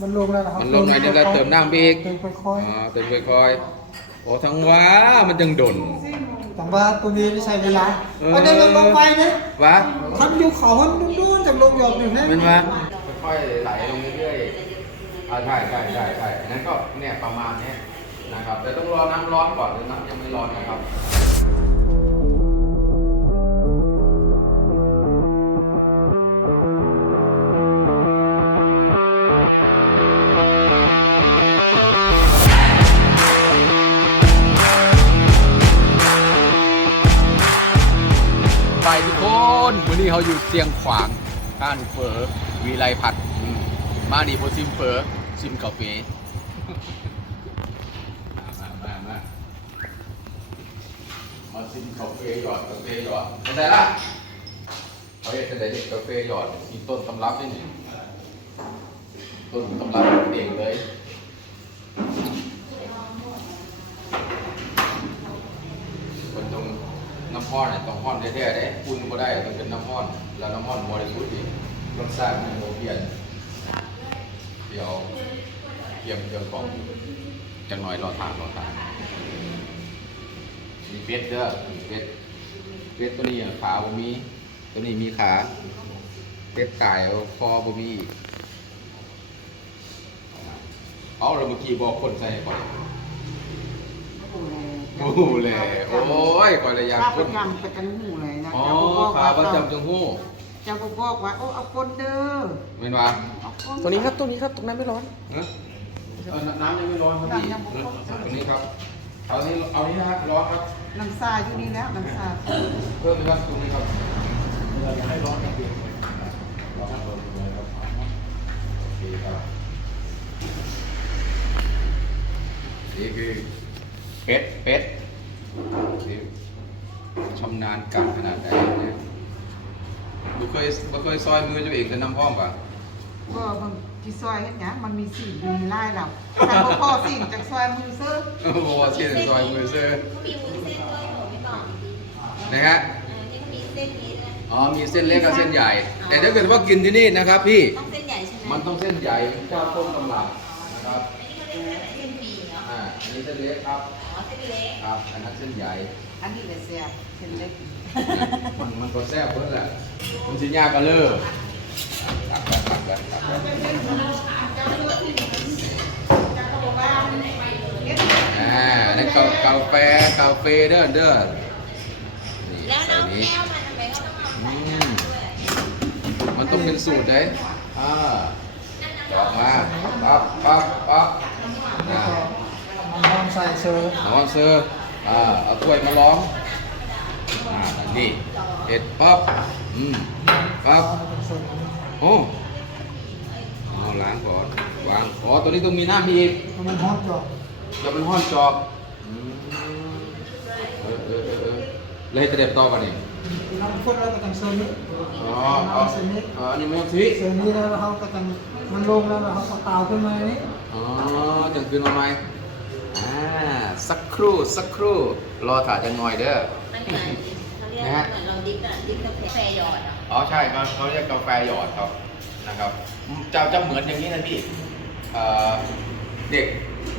มันลงแล้วนะครับมันลงหน่อยนึงแล้วเติมน้ำไปอีกเติมค่อยอ๋อเติมค่อยๆโอ้ทั้งว้ามันยังดนๆแต่ว่าตัวนี้ไม่ใช่เวลาเอออันนี้เราลงไปเนี่ยวะทำอยู่เขามันดูนจากลงหยอกหนึ่งนะมันวะค่อยๆไหลลงเรื่อยๆอ่าใช่ใช่ใช่ใช่อันนั้นก็เนี่ยประมาณเนี้ยนะครับแต่ต้องรอน้ำร้อนก่อนหรือน้ำยังไม่ร้อนนะครับ ไปทุกคนวันนี้เขาอยู่เสียงขวางร้านเฟอวีไลผัดอืมมาดีโพซิมเฟอซิมกาแฟมามามามาซิมกาแฟหยอดกาแฟหยอดเป็นไงล่ะเขาเรียกเป็นไงกาแฟหยอดมีต้นตำรับนี่นี่ต้นตำรับเองเลยคนตรงน้ำ ห้อนเนี่ยต้องห้อนแท้ๆได้อุ่นก็ได้ต้องเป็นน้ำห้อน แล้วน้ำห้อนบริสุทธิ์อีกรสชาติมันโมเปลี่ยนเดี๋ยวเตรียมเครื่องของจังหน่อยรอทานรอทานมีเป็ดเด้อมีเป็ดเป็ดตัวนี้ขาบ่มี ตัวนี้มีขาเป็ดไก่คอบ่มีอีกเอาเราเมื่อกี้บอกคนใส่ก่อน โอ้โหเลยโอ้ยก่อนเลยอยากข้าคประนจำประจำหูเลยนะอ๋อเจ้าก็บอกขาว่าประจำจังหู้เจ้าก็บอกว่าโอ้เอาคนเด้อเป็นว่าเอาคนตัวนี้ครับตัวนี้ครับตรงนั้นไม่ร้อนเอ้อเออน้ำยังไม่ร้อนครับพี่เออตัวนี้ครับ เอานี้เอานี้นะฮะร้อนครับ น้ำซาอยู่นี่แล้วน้ำซา เพิ่มไหมครับตรงนี้ครับเราอยากให้ร้อนครับพี่ร้อนครับร้อนเลยครับโอเคครับนี่คือเป็ดเป็ดนี่ชำนาญการขนาดไหนเนี่ยบุเคยบุเคย ซอยมือตัวเองจะนำพร้อมป่ะก็มันที่ซอยเฮ็ดหยังมันมีสิ่งอยู่ในไล่เราแต่บ่พอสิ่งจากซอยมือเซ้อโอ้โหเสียซอยมือเซอร์เขามีวุ้นเส้นด้วยหนูไม่บอกจริงนะฮะเออนี่เขามีเส้นนี้ด้วยอ๋อมีเส้นเล็กกับเส้นใหญ่ แต่ถ้าเกิดว่ากินที่นี่นะครับพี่ต้องเส้นใหญ่ใช่ไหมมันต้องเส้นใหญ่เป็นเจ้าต้นตำรับนะครับอันนี้เขาเรียกเส้นอะไรเส้นหมี่เนาะอ่าอันนี้เส้นเล็กครับอ๋อ เส้นเล็กครับอันนั้นเส้นใหญ่อันนี้แหละแซ่บเส้นเล็กมันมันก็แซ่บเพิ่นแหละมันสิยากกันเลยตักตักตักตักตักอ่านั่นกากาแฟกาแฟเด้อเด้อนี่แล้วใส่น้องนี้แก้วมันทำไมก็ต้องเอาอืใส่มด้วยมันต้องเป็นสูตรได้อ่าออกมาปั๊บปั๊บปั๊บ อ่ามันลองใส่เซอร์เอาเซอร์อ่าเอาถ้วยมาล้อมอ่านี่เอ็ดปั๊บอืมปั๊บเซอร์โอ้เอาล้างก่อนวางอ๋อตัวนี้ต้องมีน้ำอีกมันฮอตจอกจะเป็นห้อนจอบอืมเออเออเออเออแล้วให้จะเด็บต่อกันนี่น้ำข้นแล้วก็ต้องเซอร์นี้อ๋อเอาเซอร์นี้อ๋ออันนี้มันทีเซอร์นี้แล้วเขาก็ต้องมันลงแล้วเขาก็เตาขึ้นมานี่อ๋อจังคืนมาไหมอ่า สักครู่สักครู่รอถ่ายจังหน่อยเด้อ มันเหมือนเขาเรียกว่าเหมือนเราดิบอะดิบกาแฟหยอดอะอ๋อใช่ครับเขาเรียกกาแฟหยอดครับนะครับจะจะเหมือนอย่างนี้นะพี่เอ่อเด็ก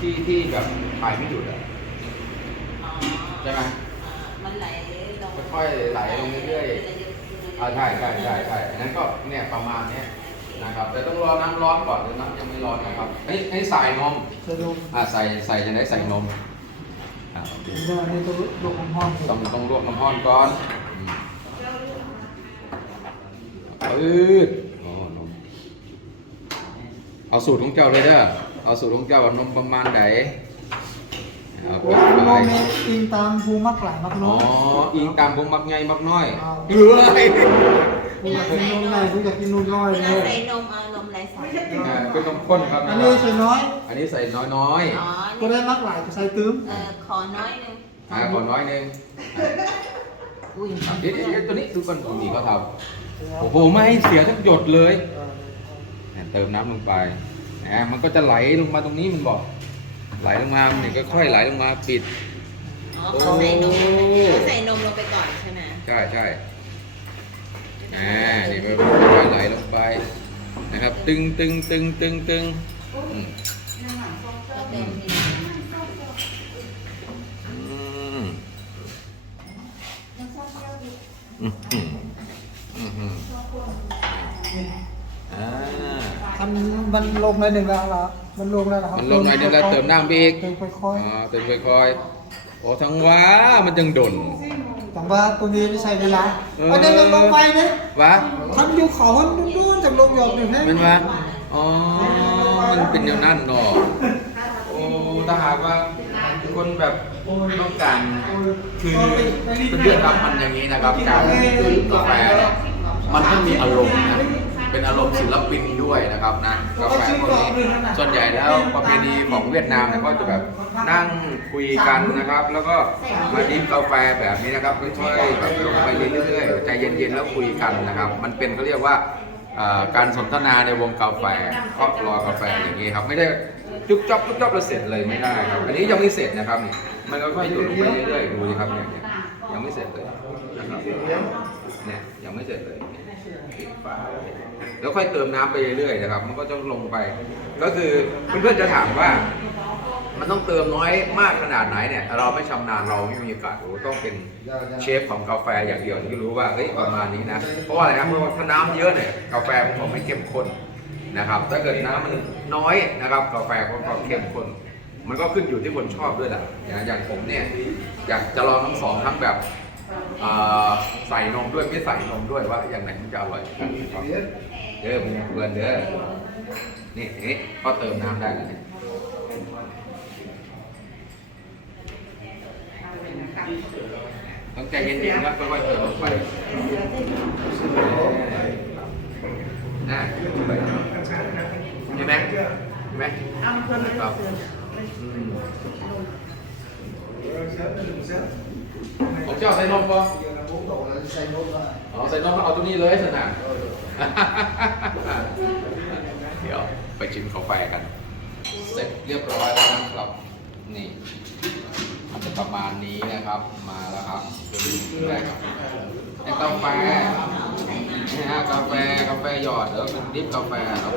ที่ที่แบบถ่ายไม่หยุดอะอ๋อใช่ไหม อ่ามันไหลลงค่อยๆไหลลงเรื่อยๆ อ่าใช่ใช่ใช่ใช่อันนั้นก็เนี่ยประมาณเนี้ยนะครับแต่ต้องรอน้ำร้อนก่อนหรือน้ำยังไม่ร้อนนะครับให้ให้ใส่นมเซอร์ลงอ่าใส่ใส่จะได้ใส่นม อ่าโอเคเดี๋ยวอันนี้ตัวลงห้องต้องต้องลวกน้ำร้อนก่อนอืมปืดโอ้นมเอาสูตรของเจ้าเลยเด้อเอาสูตรของเจ้าว่านมประมาณไหนเอาโอ้ไปยไปโมเมนต์อิงตามภูมักหลายมักอ๋น้ออย อิงตามพงมักไงมักน้อยอ้าวเฮ้ยกูอยากกินนมไหนกูอยากกินนมน้อยเวเลลายใส่นมเอานมอะไรใส่ อ่าเป็นนมข้นครับอันนี้ใส่น้อยอันนี้ใส่น้อยอ๋อกูได้มักหลายกูใส่ตื้มเออขอน้อยหนึงๆอ่าขอน้อยหนึงอุ้ยเดี๋ยวเดี๋ยวเดี๋ยวตัวนี้ดูก่อนตัวนี้เขาทำโอ้โหไม่ให้เสียสักหยดเลยเนี่ยเติมน้ำลงไปนะมันก็จะไหลลงมาตรงนี้มันบอก ไหลลงมามันก็ค่อยไหลลงมาปิด อ๋อเขาใส่นมเขาใส่นมลงไปก่อนใช่ไหมใช่ใช่อ่านี่มันค่อยไหลลงไป นะครับ ตึงตึงตึงตึงตึงอืมก็เต็มที่อืมอืมอืมอืมอืมอ่ามันมันลงในหนึ่งแล้วเหรอมันลงแล้วเหรอครับมันลงหน่อยนึงแล้วเติมน้ำไปอีกเติมค่อยอ่าเติมค่อยๆ โอ้ทั้งว้ามันยังดนๆแต่ว่าตัวนี้ไม่ใช่เวลาเอออันนี้เราลงไปเนี่ยวะทำอยู่เขามันนู่นๆจากลงหยอกหนึ่งนะมันวะอ๋อมันเป็นอย่างนั้นเนาะโอ้ถ้าหากว่าคนแบบต้องการคือเพื่อนๆครับมันอย่างนี้นะครับการดื่มกาแฟเนี่ยมันต้องมีอารมณ์นะ เป็นอารมณ์ศิลปินด้วยนะครับนะกาแฟพวกนี้ส่วนใหญ่แล้วประเพณีของเวียดนามเนี่ยก็จะแบบนั่งคุยกันนะครับ แล้วก็มาดื่มกาแฟแบบนี้นะครับค่อยๆแบบลงไปเรื่อยๆใจเย็นๆแล้วคุยกันนะครับ มันเป็นเขาเรียกว่าการสนทนาในวงกาแฟก็รอกาแฟอย่างนี้ครับไม่ได้จุ๊บจ๊อบจุ๊บจ๊อบแล้วเสร็จเลยไม่ได้ครับ อันนี้ยังไม่เสร็จนะครับนี่มันก็ค่อยๆหยุดลงไปเรื่อยๆดูสิครับเนี่ยเนี่ยยังไม่เสร็จเลยนะครับ ยยังไม่เสร็จเลยปิดฝาแล้วค่อยเติมน้ำไปเรื่อยๆนะครับ มันก็จะลงไป ก็คือเพื่อนๆจะถามว่า มันต้องเติมน้อยมากขนาดไหนเนี่ย เราไม่ชำนาญเราไม่มีโอกาสรู้ต้องเป็นเชฟของกาแฟอย่างเดียวที่รู้ว่าเฮ้ยประมาณนี้นะ เพราะว่าอะไรนะเพราะว่าถ้าน้ำเยอะเนี่ยกาแฟมันก็ไม่เข้มข้นนะครับ ถ้าเกิดน้ำมันน้อยนะครับ กาแฟก็ก็เข้มข้นมันก็ขึ้นอยู่ที่คนชอบด้วยแหละอย่างอย่างผมเนี่ย อยากจะลองทั้งสองทั้งแบบ เอ่อใส่นมด้วยไม่ใส่นมด้วยว่าอย่างไหนมันจะอร่อยกันนะครับเด้อเพื่อนเด้อนี่นี่ก็เติมน้ำได้แล้วเนี่ยต้องใจเย็นๆแล้วค่อยๆเติมลงไปน่าเห็นไหมเห็นไหมครับอืม ผมจะเอาใส่นมป่ะอ๋อใส่นมก็เอาตัวนี้เลยสนะเดี๋ยวไปชิมกาแฟกัน เสร็จเรียบร้อยแล้วนะครับ นี่มันจะประมาณนี้นะครับ มาแล้วครับได้ครับไอ้กาแฟนี่ฮะกาแฟกาแฟหยอดแล้วเป็นดริฟกาแฟครับ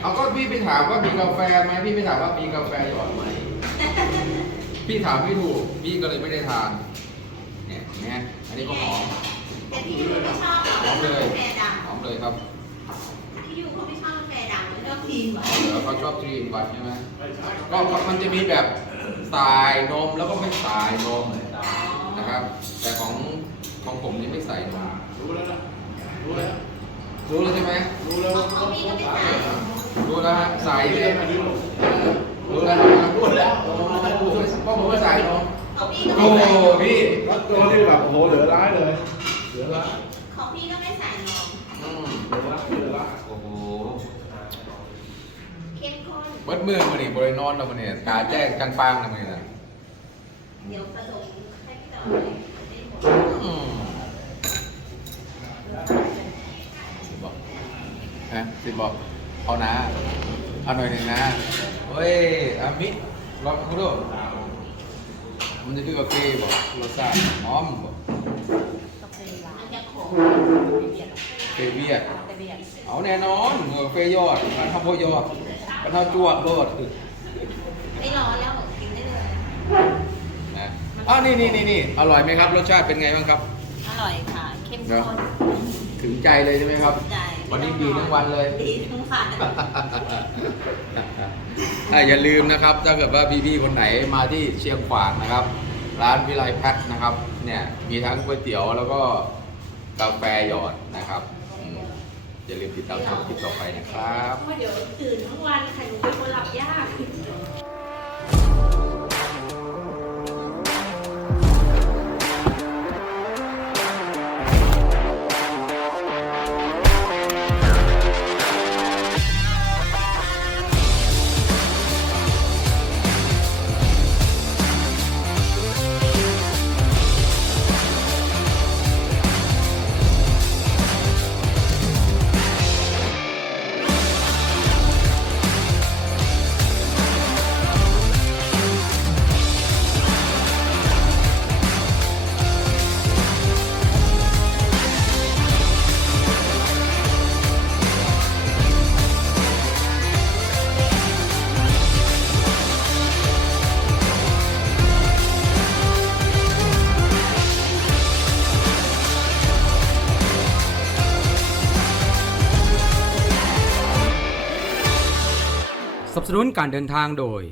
เอาก็พี่ไปถามว่ามีกาแฟไหมพี่ไปถามว่ามีกาแฟหยอดไหม พี่ถามไม่ถูก พี่ก็เลยไม่ได้ทาน เนี่ยเนี่ยอันนี้ก็หอม แต่ที่อยู่ไม่ชอบหอมเลย กาแฟดหอมเลยครับำที่อยู่เขาไม่ชอบกาแฟดำมันชอบครีมหวาอ๋นอเหรอเขาชอบทรีนก่อนใช่ไหมก็มันจะมีแบบสายนมแล้วก็ไม่สายนมนะครับ แต่ของของผมนี่ไม่ใส่นมรู้แล้วนะรู้แล้วรู้แล้วใช่ไหมรู้แล้วของเขาพี่ก็ไม่ใส่รู้แล้วฮะใส่เลยรู้แล้วรู้แล้วโอ้โห พี่ก็โอ้ไม่โหใส่พี่แล้วตัวที่แบบโอ้โหเหลือร้ายเลย เหลือร้ายของพี่ก็ไม่ใส่นมอืมเหลือร้ายเหลือร้ายโอ้โหเข้มข้น เบิดมือมานี่บริโนอนแล้วมันเนี่ยตาแจ้งจังปังแล้วมันเนี่ยเดี๋ยวผสมให้พี่ต่อเลยได้หมดอืมสิบอกฮะสิบอกเอานะเอาหน่อยหนึ่งนะเฮ้ยอามิลองดูดู มันจะคือกาแฟบอกรสชาติหอมบอกมันจะขมเฟเวียดแต่เบียดเอาแน่นอนกาแฟยอดมันทำโพยอดมันทำจวดโลดไม่ร้อนแล้วกินได้เลยนะอ้าวนี่นี่นี่นี่อร่อยไหมครับ รสชาติเป็นไงบ้างครับ อร่อยค่ะ เข้มข้นถึงใจเลยใช่ไหมครับใจ วันนี้ดีทั้งวันเลย ดีทั้งวันถ้าอย่าลืมนะครับ ถ้าเกิดว่าพี่ๆคนไหนมาที่เชียงขวางนะครับ ร้านวิไลแพทนะครับ เนี่ยมีทั้งก๋วยเตี๋ยวแล้วก็กาแฟหยอดนะครับอืมอย่าลืมติดตามชมคลิปต่อไปนะครับเพราะเดี๋ยวตื่นทั้งวันค่ะหนูเป็นคนหลับยาก นุนการเดินทางโดย